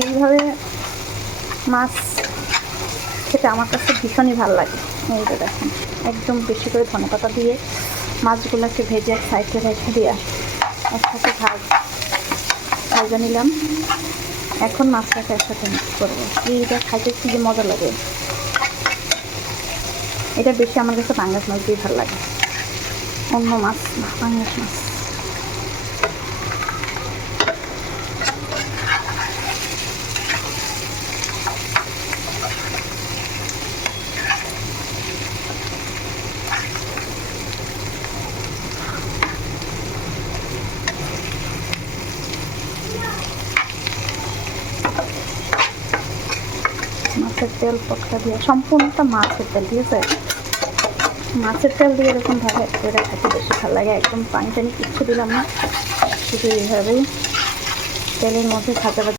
এইভাবে মাছ খেতে আমার কাছে ভীষণই ভালো লাগে। এই যে দেখেন, একদম বেশি করে ধনেপাতা দিয়ে মাছগুলোকে ভেজে সাইডে রেখে দিয়ে একসাথে ভাজা নিলাম। এখন মাছটাকে একসাথে মিক্স করবো। এইটা খাইতে কি যে মজা লাগে। এটা বেশি আমার কাছে পাঙ্গাস মাছ দিয়ে ভালো লাগে, অন্য মাছ না, পাঙ্গাস মাছ। মাছের তেল পটকা দিয়ে, সম্পূর্ণটা মাছের তেল, ঠিক আছে? মাছের তেল দিয়ে এরকমভাবে এটা খেতে বেশি ভালো লাগে। একদম পানি টানি কিচ্ছু দিলাম না, শুধু এইভাবেই তেলের মধ্যে ভাজা